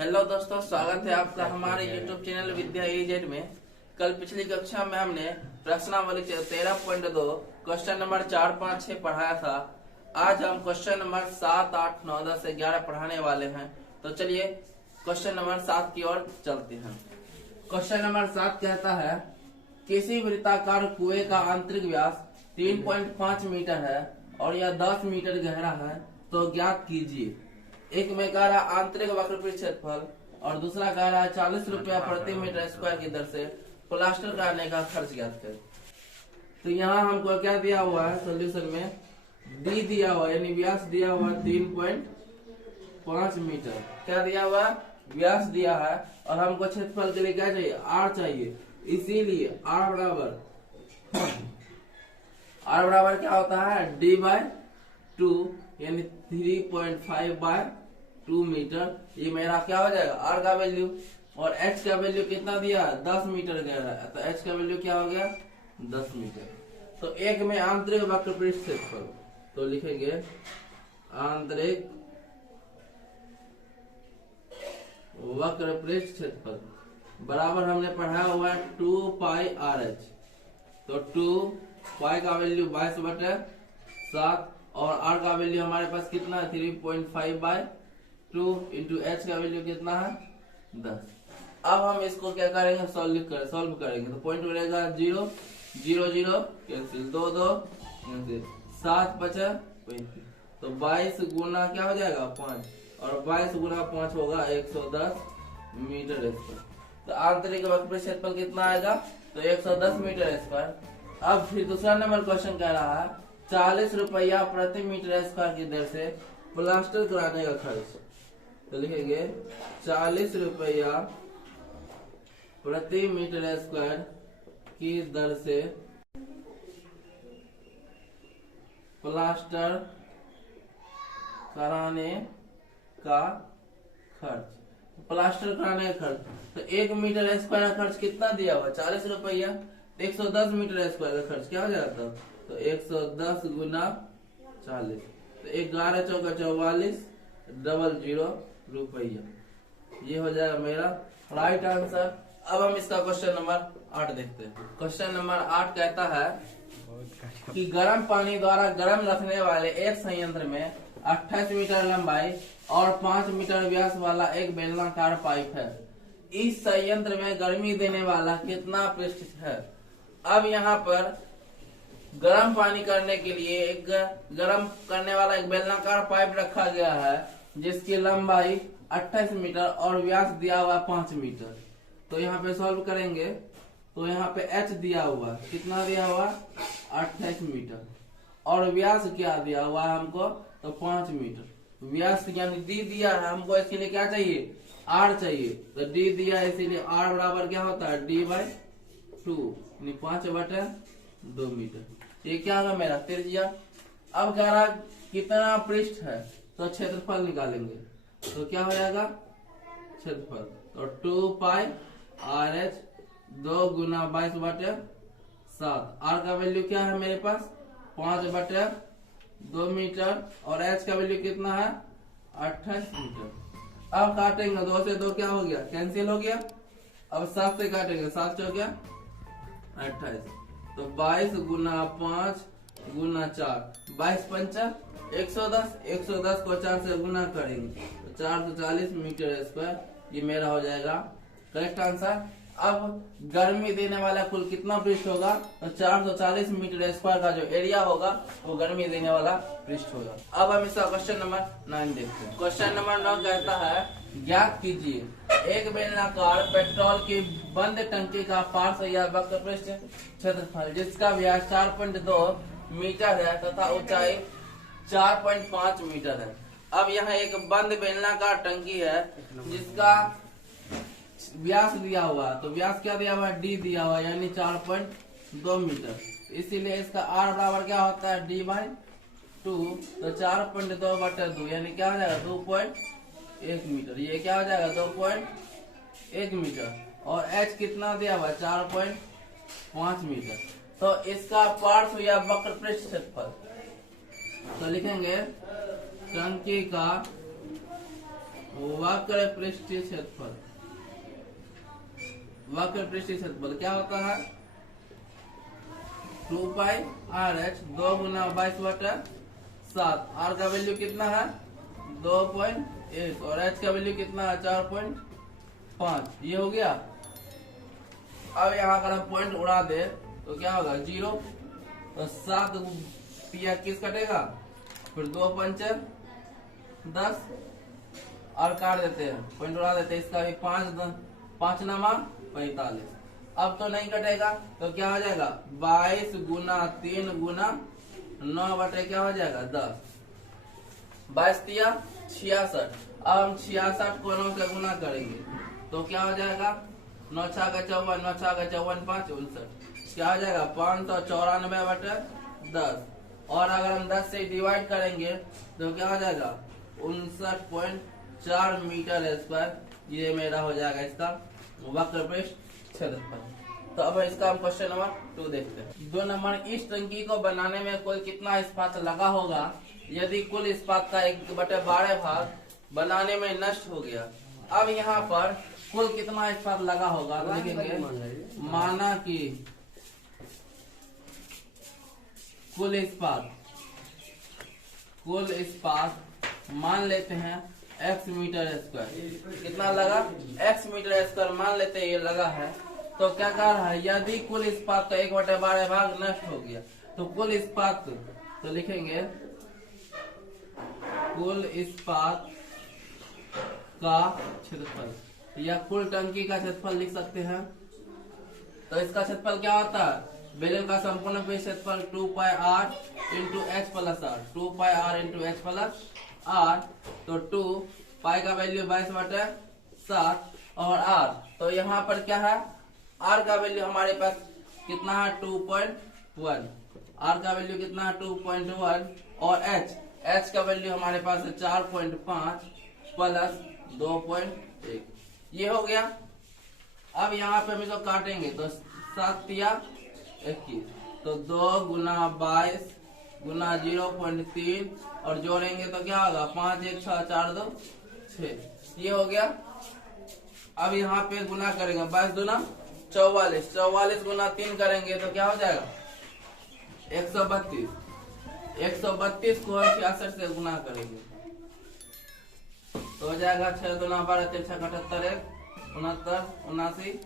Hello दोस्तों, स्वागत है आपका हमारे YouTube चैनल विद्या EZ में। कल पिछली कक्षा में हमने प्रश्नावली 13.2 क्वेश्चन नंबर 4, 5, 6 पढ़ाया था। आज हम क्वेश्चन नंबर 7, 8, 9, 10 से 11 पढ़ाने वाले हैं। तो चलिए क्वेश्चन नंबर 7 की ओर चलते हैं। क्वेश्चन नंबर 7 कहता है किसी वृत्ताकार कुएं का आंतरिक व्यास 3.5 मीटर है और यह 10 मीटर गहरा है, तो ज्ञात कीजिए। एक में कह रहा आंतरिक वक्रपृष्ठ क्षेत्रफल और दूसरा कह रहा है 40 रुपया प्रति मीटर स्क्वायर की दर से प्लास्टर कराने का खर्च ज्ञात करें। तो यहाँ हमको क्या दिया हुआ है सोल्यूशन में, डी दिया हुआ यानी व्यास दिया हुआ 3.5 मीटर। क्या दिया हुआ, व्यास दिया है और हमको क्षेत्रफल के लिए क्या चाहिए, आर चाहिए। इसीलिए आर बराबर क्या होता है, D/2 यानी 3.5/2 मीटर। ये मेरा क्या हो जाएगा, आर का वैल्यू। और एच का वैल्यू कितना दिया, 10 मीटर गहरा है, तो एच का वैल्यू क्या हो गया, 10 मीटर। तो एक में आंतरिक वक्रपृष्ठ क्षेत्रफल, तो लिखेंगे आंतरिक वक्रपृष्ठ क्षेत्रफल बराबर हमने पढ़ा हुआ है 2πRh। तो 2 का वैल्यू 22/7 और r का वैल्यू हमारे पास कितना है 3.5/2 इंटू एच का वैल्यू कितना है 10। अब हम इसको क्या करेंगे, सॉल्व करेंगे। तो पॉइंट रहेगा 0 0 0 कैंसिल, 2 2 कैंसिल, 7 5 35। तो 22 गुना क्या हो जाएगा 5 और 22 गुना 5 होगा 110 मीटर स्क्वायर। तो आंतरिक वक्रपृष्ठ क्षेत्रफल कितना आएगा, तो 110 मीटर स्क्वायर। अब फिर दूसरा नंबर क्वेश्चन कह रहा है 40 रुपया प्रति मीटर स्क्वायर की दर से प्लास्टर कराने का खर्च। तो लिखेंगे 40 रुपया प्रति मीटर स्क्वायर की दर से प्लास्टर कराने का खर्च। प्लास्टर कराने का खर्च, तो 1 मीटर स्क्वायर का खर्च कितना दिया हुआ 40 रुपया, 110 मीटर स्क्वायर का खर्च क्या हो जाता है, तो 110 गुना 40, तो 11 चौका 44 00 रुपया। ये हो जाएगा मेरा राइट आंसर। अब हम इसका क्वेश्चन नंबर 8 देखते हैं। क्वेश्चन नंबर 8 कहता है कि गर्म पानी द्वारा गर्म रखने वाले एक संयंत्र में 28 मीटर लंबाई और 5 मीटर व्यास वाला एक बेलनाकार पाइप है। इस संयंत्र में गर्मी देने वाला कितना पृष्ठ है। अब यहाँ पर गर्म पानी करने के लिए एक गर्म करने वाला एक बेलनाकार पाइप रखा गया है जिसकी लंबाई 28 मीटर और व्यास दिया हुआ 5 मीटर। तो यहाँ पे सॉल्व करेंगे तो यहाँ पे h दिया हुआ कितना दिया हुआ 28 मीटर और व्यास क्या दिया हुआ है हमको, तो 5 मीटर। व्यास यानी d दिया है हमको, इसके लिए क्या चाहिए, r चाहिए। तो d दिया इसीलिए r बराबर क्या होता है D/2 यानी 5/2 मीटर। ये क्या होगा मेरा त्रिज्या। अब कह रहा कितना पृष्ठ है, तो क्षेत्रफल निकालेंगे। तो क्या हो जाएगा क्षेत्रफल, तो 2πRh 2 गुना 22/7। r का वैल्यू क्या है मेरे पास 5/2 मीटर और h का वैल्यू कितना है 28 मीटर। अब काटेंगे 2 से 2 क्या हो गया, कैंसिल हो गया। अब 7 से काटेंगे, 7 चौ क्या 28, तो 22 गुना 5 गुना 4, 22 पंचा 110, 110 को 4 से गुना करेंगे तो 440 मीटर स्क्वायर। ये मेरा हो जाएगा करेक्ट आंसर। अब गर्मी देने वाला कुल कितना पृष्ठ होगा, तो 440 मीटर स्क्वायर का जो एरिया होगा वो गर्मी देने वाला पृष्ठ होगा। अब हम इसका क्वेश्चन नंबर 9 देखते हैं। क्वेश्चन नंबर 9 कहता है ज्ञात कीजिए एक बेलनाकार पेट्रोल की बंद टंकी का पार्श्व या वक्रपृष्ठ क्षेत्रफल जिसका व्यास 4.2 मीटर है तथा ऊंचाई 4.5 मीटर है। अब यहाँ एक बंद बेलनाकार टंकी है जिसका व्यास दिया हुआ है, तो व्यास क्या दिया हुआ है D दिया हुआ यानी 4.2 मीटर। इसीलिए इसका R बराबर क्या होता है D/2, तो 4.2/2 यानी क्या हो जाएगा 2.1 मीटर। ये क्या हो जाएगा 2.1 मीटर और h कितना दिया हुआ 4.5 मीटर। तो इसका पार्श्व या वक्रपृष्ठ क्षेत्रफल, तो लिखेंगे टंकी का वक्र पृष्ठीय क्षेत्रफल, वक्र पृष्ठीय क्षेत्रफल क्या होता है 2 पाई आर एच 2 गुना 22/7। आर का वैल्यू कितना है 2.1 और एच का वैल्यू कितना है 4.5। ये हो गया। अब यहाँ अगर हम पॉइंट उड़ा दे तो क्या होगा 0, तो 7 पिया किस कटेगा, फिर 2 पंचर 10 और काट देते हैं, पॉइंट उड़ा देते हैं। इसका भी 5 नमा 45। अब तो नहीं कटेगा तो क्या हो जाएगा 22 गुना 3 गुना 9 बटे क्या हो जाएगा 10, 22 तिया 66। अब हम 66 को 9 से गुना करेंगे तो क्या हो जाएगा 9 6 का 54, 9 6 का 54, 5 59, क्या हो जाएगा 594 बटे 10। और अगर हम 10 से डिवाइड करेंगे तो क्या हो जाएगा 59.4 मीटर स्क्वायर। ये मेरा हो जाएगा इसका वक्र पृष्ठ क्षेत्रफल। तो अब इसका हम क्वेश्चन नंबर 2 देखते हैं। 2 नंबर, इस टंकी को बनाने में कुल कितना इस्पात लगा होगा यदि कुल इस्पात का 1/12 भाग बनाने में नष्ट हो गया। अब यहाँ पर कुल कितना इस्पात लगा होगा तो लिखेंगे माना कि कुल इस्पात मान लेते हैं x मीटर स्क्वायर। कितना लगा x मीटर स्क्वायर मान लेते हैं ये लगा है। तो क्या कह रहा है यदि कुल इस्पात का 1/12 भाग नष्ट हो गया तो कुल इस्पात, तो लिखेंगे कुल इस्पात का क्षेत्रफल या कुल टंकी का क्षेत्रफल लिख सकते हैं। तो इसका क्षेत्रफल क्या होता है बेलन का संपूर्ण क्षेत्रफल 2 pi r into H plus R, 2 pi r into H plus R. तो 2 पाई का वैल्यू 22/7 और r, तो यहाँ पर क्या है r का वैल्यू हमारे पास कितना है 2.1, r का वैल्यू कितना है 2.1 और h का वैल्यू हमारे पास है 4.5 प्लस 2.1। ये हो गया। अब यहाँ पे हम इसको काटेंगे तो 7 तिया 21, तो 2 गुना 22 गुना 0.3 और जोड़ेंगे तो क्या होगा 5 1 6 4 2 6। ये हो गया। अब यहाँ पे गुना करेंगे 22 दूना 44, 44 गुना 3 करेंगे तो क्या हो जाएगा 132। 132 को हम 66 से गुना करेंगे तो हो जाएगा 6 दूना 12 3 6 78 1 69 79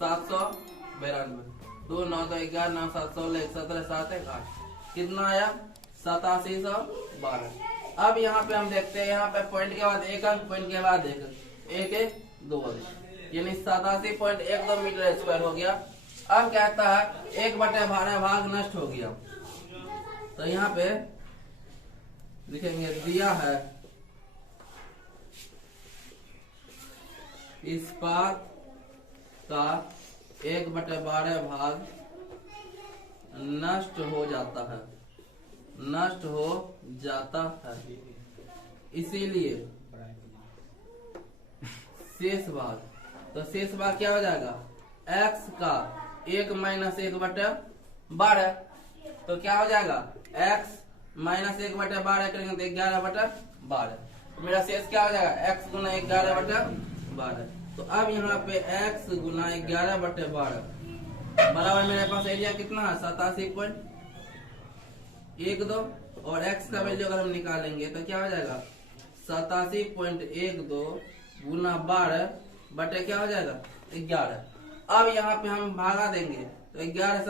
792 2 9 2 11 9 7 16 17 7 1 8 कितना आया 8712। अब यहाँ पे हम देखते हैं यहाँ पे पॉइंट के बाद एक अंक, पॉइंट के बाद एक 1 2 यानी 87.12 मीटर स्क्वायर हो गया। अब कहता है 1/12 भाग नष्ट हो गया। तो यहाँ पे लिखेंगे दिया है इस्पात का 1/12 भाग नष्ट हो जाता है, नष्ट हो जाता है। इसीलिए शेष भाग, तो शेष भाग क्या हो जाएगा x का 1 माइनस 1/12, तो क्या हो जाएगा x माइनस 1/12 करेंगे तो 11/12। मेरा शेष क्या हो जाएगा x गुना 11/12। तो अब यहाँ पे x गुना 11/12 बराबर मेरे पास एरिया कितना है 87.12 और x का वैल्यू अगर हम निकालेंगे तो क्या हो जाएगा 87.12 गुना 12 बटे क्या हो जाएगा 11। अब यहाँ पे हम भागा देंगे तो 11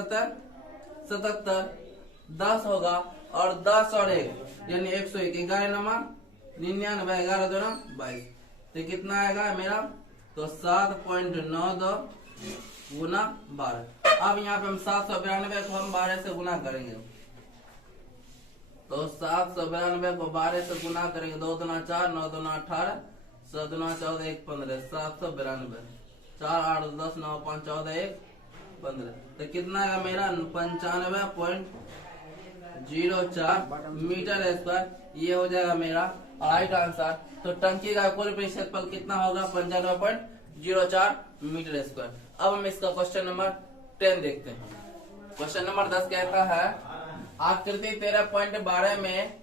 77 10 होगा और 10 और 1 यानी 101, 11 नमा 99, 11 2 22, तो कितना आएगा मेरा तो 7.92 गुना 12। अब यहाँ पे हम 792 को हम 12 से गुना करेंगे तो 792 को 12 से गुना करेंगे 2 दूना 4 9 दूना 18 7 दूना 14 1 15 792 4 8 10 9 5 14 1 15, तो कितना है मेरा 95.04 मीटर स्क्वायर। ये हो जाएगा मेरा राइट आंसर। तो टंकी का कुल क्षेत्रफल कितना होगा 95.04 मीटर स्क्वायर। अब हम इसका क्वेश्चन नंबर 10 देखते हैं। क्वेश्चन नंबर 10 कहता है आकृति 13.12 में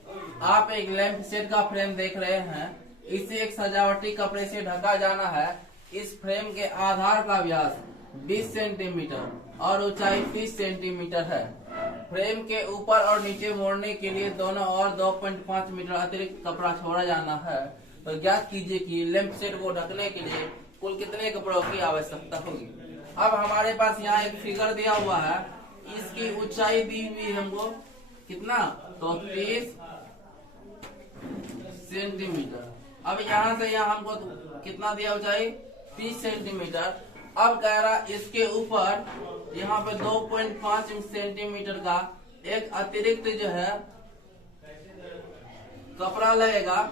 आप एक लैंप सेट का फ्रेम देख रहे हैं। इसे एक सजावटी कपड़े से ढका जाना है। इस फ्रेम के आधार का व्यास 20 सेंटीमीटर और ऊंचाई 30 सेंटीमीटर है। फ्रेम के ऊपर और नीचे मोड़ने के लिए दोनों और 2.5 मीटर अतिरिक्त कपड़ा छोड़ा जाना है। तो ज्ञात कीजिए कि लैंप सेट को ढकने के लिए कुल कितने कपड़ों की आवश्यकता होगी। अब हमारे पास यहाँ एक फिगर दिया हुआ है, इसकी ऊंचाई दी हुई हमको कितना, तो 30 सेंटीमीटर। अब यहाँ से यहाँ हमको कितना दिया ऊंचाई, 30 सेंटीमीटर। अब कह रहा इसके ऊपर यहाँ पे 2.5 सेंटीमीटर का एक अतिरिक्त जो है कपड़ा लगेगा,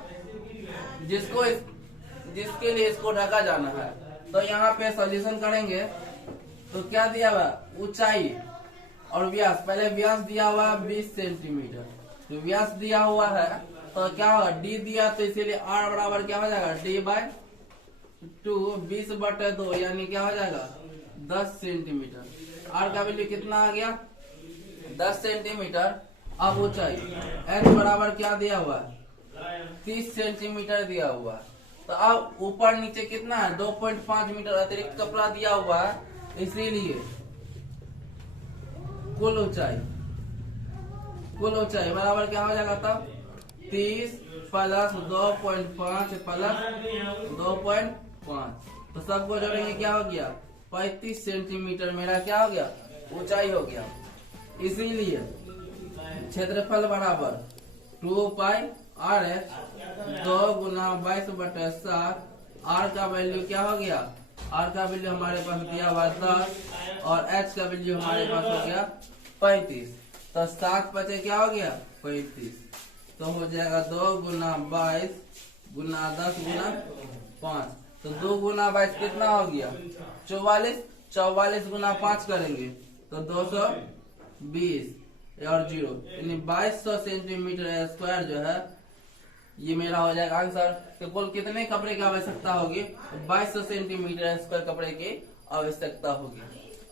जिसके लिए इसको ढका जाना है। तो यहाँ पे सॉल्यूशन करेंगे तो क्या दिया हुआ, ऊंचाई और व्यास। पहले व्यास दिया हुआ है 20 सेंटीमीटर, तो व्यास दिया हुआ है तो क्या होगा, डी दिया तो इसीलिए आर बराबर क्या हो जाएगा, d/2 20/2 यानी क्या हो जाएगा 10 सेंटीमीटर। आर का वैल्यू कितना आ गया 10 सेंटीमीटर। अब ऊंचाई एच बराबर क्या दिया हुआ है 30 सेंटीमीटर दिया हुआ है। तो अब ऊपर नीचे कितना है 2.5 मीटर अतिरिक्त कपड़ा दिया हुआ है, इसीलिए कुल ऊंचाई बराबर क्या हो जाएगा तब 30 प्लस 2.5 प्लस 2.5, तो सबको जोड़ेंगे क्या हो गया 35 सेंटीमीटर मेरा क्या हो गया ऊंचाई हो गया। इसीलिए क्षेत्रफल बराबर 2πRh 2 गुना 22/7। आर का वैल्यू क्या हो गया, आर का वैल्यू हमारे पास दिया हुआ 10 और एच का वैल्यू हमारे पास हो गया 35। तो 7 बचे क्या हो गया 35, तो हो जाएगा 2 गुना 22 गुना 10 गुना 5। तो 2 गुना 22 कितना हो गया 44, 44 गुना 5 करेंगे तो 220 और 0 यानी 2200 सेंटीमीटर स्क्वायर जो है ये मेरा हो जाएगा आंसर। तो कुल कितने कपड़े की आवश्यकता होगी, 2200 सेंटीमीटर स्क्वायर कपड़े की आवश्यकता होगी।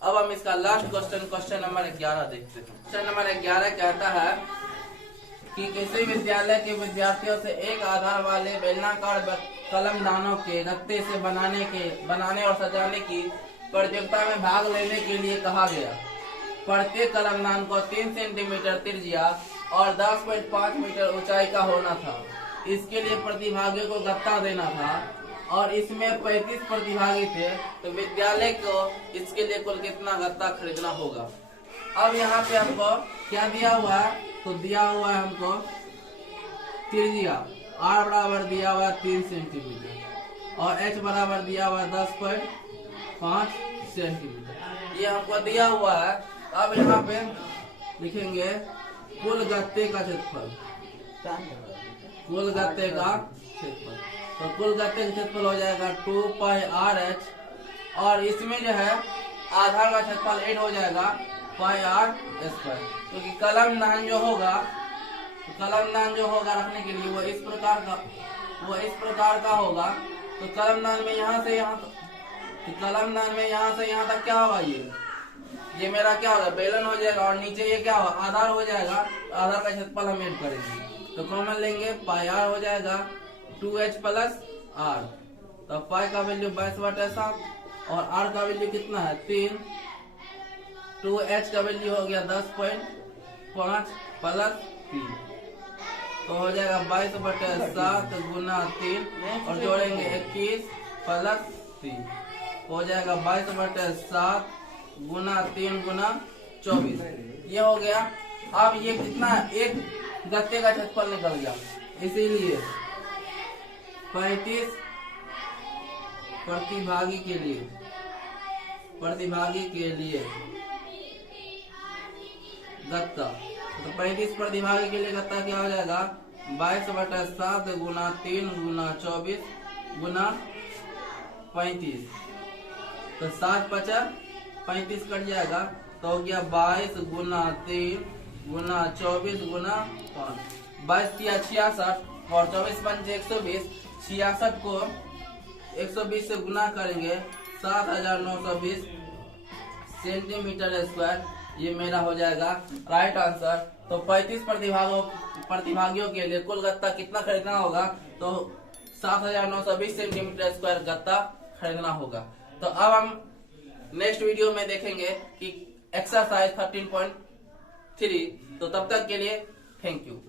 अब हम इसका लास्ट क्वेश्चन नंबर 11 देखते हैं। क्वेश्चन नंबर 11 कहता है कि किसी विद्यालय के विद्यार्थियों से एक आधार वाले बेलनाकार कलमदानों के गत्ते से बनाने और सजाने की प्रतियोगिता में भाग लेने के लिए कहा गया। प्रत्येक कलमदान को 3 सेंटीमीटर त्रिज्या और 10.5 मीटर ऊंचाई का होना था। इसके लिए प्रतिभागियों को गत्ता देना था और इसमें 35 प्रतिभागी थे, तो विद्यालय को इसके लिए कुल कितना गत्ता खरीदना होगा। अब यहाँ पे हमको क्या दिया हुआ है, तो दिया हुआ है हमको त्रिज्या आर बराबर दिया हुआ है 3 सेंटीमीटर और एच बराबर दिया हुआ है 10.5 सेंटीमीटर, ये हमको दिया हुआ है। अब यहाँ पे लिखेंगे कुल गत्ते का क्षेत्रफल, कुल गत्ते का क्षेत्रफल। तो कुल गत्ते का क्षेत्रफल हो जाएगा 2πRh और इसमें जो है आधार का क्षेत्रफल 8 हो जाएगा πr², क्योंकि कलमदान जो होगा रखने के लिए वो इस प्रकार का होगा। तो कलमदान में यहाँ से यहाँ तक क्या होगा, ये मेरा क्या होगा बेलन हो जाएगा और नीचे ये क्या होगा आधार हो जाएगा। आधार का क्षेत्रफल हम ऐड करेंगे तो कॉमन लेंगे πr हो जाएगा 2h प्लस r। तो पाई का वैल्यू 22/7 और r का वैल्यू कितना है 3, 2h का वैल्यू हो गया 10.5 प्लस 3, तो हो जाएगा 22/7 गुना 3 और जोड़ेंगे 21 प्लस 3, हो जाएगा 22/7 गुना 3 गुना 24, ये हो गया। अब ये कितना एक गत्ते का क्षेत्रफल निकल गया, इसीलिए 35 प्रतिभागी के लिए गत्ता। तो 35 प्रतिभागी के लिए गत्ता क्या हो जाएगा 22/7 गुना 3 गुना 24 गुना 35, तो 7 बचा 35 कट जाएगा तो हो गया 22 गुना 3 गुना 24 गुना 5, 22 या 66 और 24 पंचे 120, 66 को 120 से गुना करेंगे 7920 सेंटीमीटर स्क्वायर, ये मेरा हो जाएगा राइट आंसर। तो 35 प्रतिभागियों के लिए कुल गत्ता कितना खरीदना होगा, तो 7,920 सेंटीमीटर स्क्वायर गत्ता खरीदना होगा। तो अब हम नेक्स्ट वीडियो में देखेंगे कि एक्सरसाइज 13.3। तो तब तक के लिए थैंक यू।